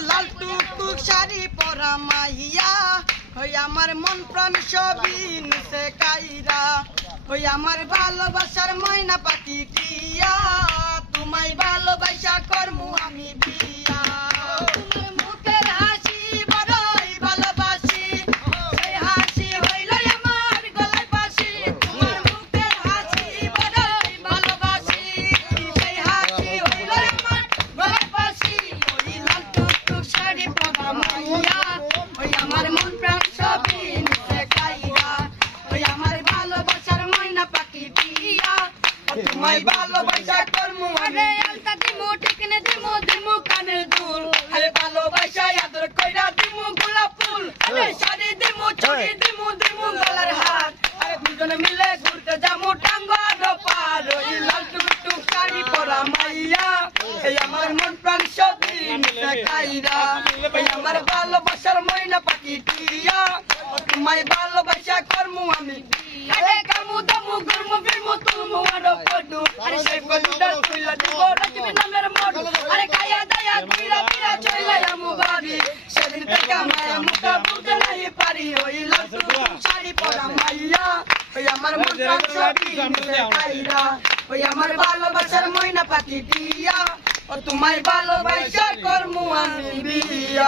লাল টুকটুক শাড়ি পরা মাইয়া হই আমার মন প্রাণ সবই নিছে কাইরা হই আমার ভালোবাসার ময়না পাখি টিয়া তোমায় ভালোবাসা করমু আমি বিয়া মুখের হাসি বড়ই ভালোবাসি সেই হাসি হইল আমার গলায় বাঁশি তোমার মুখের হাসি বড়ই ভালোবাসি সেই হাসি হইল আমার গলায় বাঁশি ওই লাল টুকটুক শাড়ি পরা মাইয়া ওই আমার মন প্রাণ সবই নিছে কাইরা ওই আমার ভালোবাসার ময়না পাখি টিয়া তোমায় ভালোবাসা করমু আরে আলতা দিমু টিকনে দিমু দিমু কানের দুল আরে ভালোবাসা আদর কইরা দিমু গোলাপ ফুল আরে শাড়ি দিমু চুড়ি দিমু দিমু গলার হার আরে দুজনে মিলে ঘুরতে যামু টাঙ্গার পার ওই লাল টুকটুক শাড়ি পরা মাইয়া এই আমার মন প্রাণ সবই নিছে কাইরা এই আমার ভালোবাসার ময়না পাখি টিয়া তোমায় ভালোবাসা করমু আমি আরে কামু দামু গরমু ফিরমু তুমু আরো পড়ু আরে সেই পড়ুটা তুইলা দিব রাখবি নামের মোড় আরে কায়া দায়া কইরা কইরা চইলা আমু বাড়ি সেদিন থেকে মায়া মুখা বুঝতে নাই পারি ওই লাল টুকটুক শাড়ি পরা মাইয়া ওই আমার মন প্রাণ সবই নিছে কাইরা ওই আমার ভালোবাসার ময়না পাখি টিয়া ও তোমায় ভালোবাসা করমু আমি বিয়া।